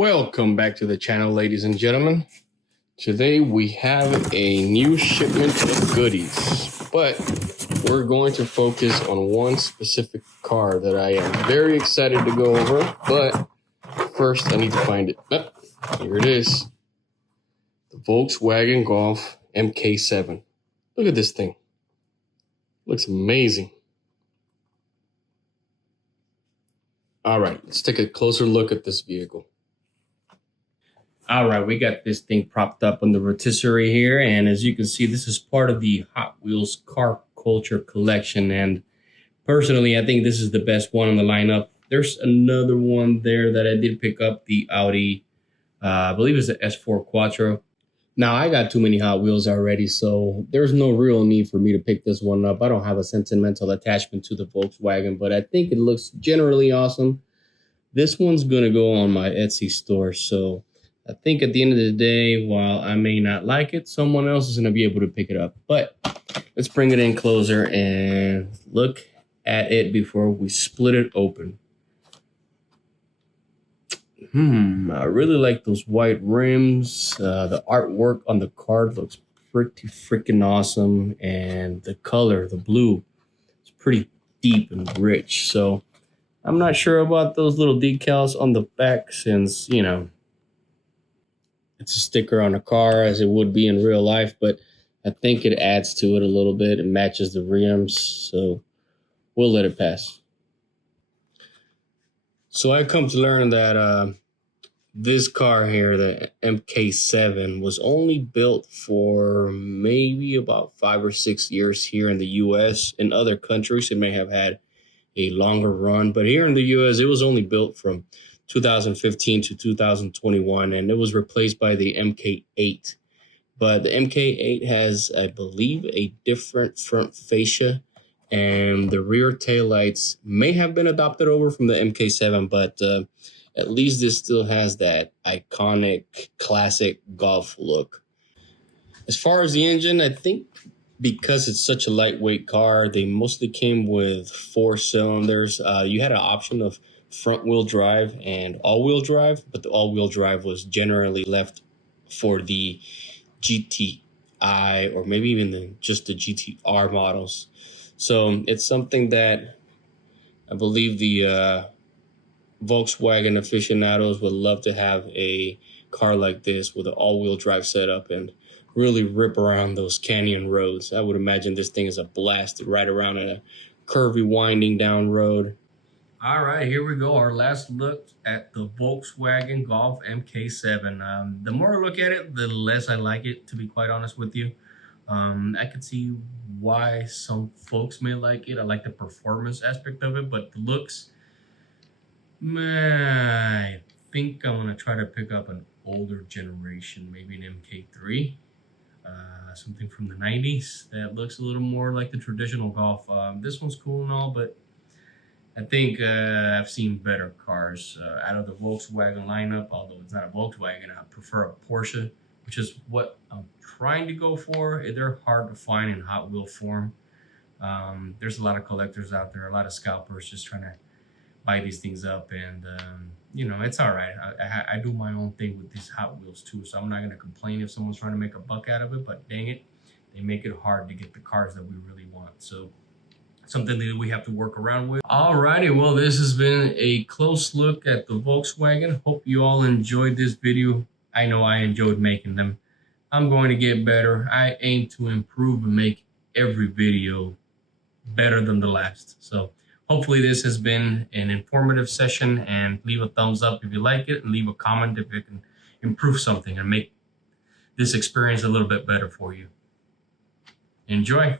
Welcome back to the channel, ladies and gentlemen. Today we have a new shipment of goodies, but we're going to focus on one specific car that I am very excited to go over. But first I need to find it. Here it is. The Volkswagen Golf Mk7. Look at this thing. Looks amazing. All right, let's take a closer look at this vehicle. All right, we got this thing propped up on the rotisserie here, and as you can see, this is part of the Hot Wheels car culture collection, and personally, I think this is the best one on the lineup. There's another one there that I did pick up, the Audi, I believe it's the S4 Quattro. Now, I got too many Hot Wheels already, so there's no real need for me to pick this one up. I don't have a sentimental attachment to the Volkswagen, but I think it looks generally awesome. This one's going to go on my Etsy store, so I think at the end of the day, while I may not like it, someone else is going to be able to pick it up. But let's bring it in closer and look at it before we split it open. I really like those white rims. The artwork on the card looks pretty freaking awesome. And the color, the blue, is pretty deep and rich. So I'm not sure about those little decals on the back since, you know, it's a sticker on a car as it would be in real life, but I think it adds to it a little bit. It matches the rims, so we'll let it pass. So I come to learn that this car here, the Mk7, was only built for maybe about 5 or 6 years here in the US. In other countries, it may have had a longer run, but here in the US, it was only built from 2015 to 2021, and it was replaced by the Mk8. But the Mk8 has, I believe, a different front fascia, and the rear taillights may have been adopted over from the Mk7, but at least this still has that iconic, classic Golf look. As far as the engine, I think because it's such a lightweight car, they mostly came with 4 cylinders. You had an option of front-wheel drive and all-wheel drive, but the all-wheel drive was generally left for the GTI or maybe even just the GTR models. So it's something that I believe the Volkswagen aficionados would love to have a car like this with an all-wheel drive setup and really rip around those canyon roads. I would imagine this thing is a blast to ride around a curvy, winding down road. All right, here we go. Our last look at the Volkswagen Golf Mk7. The more I look at it, the less I like it, to be quite honest with you. I could see why some folks may like it. I like the performance aspect of it, but the looks, man, I think I'm going to try to pick up an older generation, maybe an Mk3. Something from the 90s that looks a little more like the traditional Golf. This one's cool and all, but I think I've seen better cars out of the Volkswagen lineup. Although it's not a Volkswagen, I prefer a Porsche, which is what I'm trying to go for. They're hard to find in Hot Wheel form. There's a lot of collectors out there, a lot of scalpers just trying to buy these things up, and you know, it's all right. I do my own thing with these Hot Wheels too, so I'm not going to complain if someone's trying to make a buck out of it, but dang it, they make it hard to get the cars that we really want. So something that we have to work around with. Alrighty, well, this has been a close look at the Volkswagen. Hope you all enjoyed this video. I know I enjoyed making them. I'm going to get better. I aim to improve and make every video better than the last. So hopefully this has been an informative session, and leave a thumbs up if you like it, and leave a comment if it can improve something and make this experience a little bit better for you. Enjoy.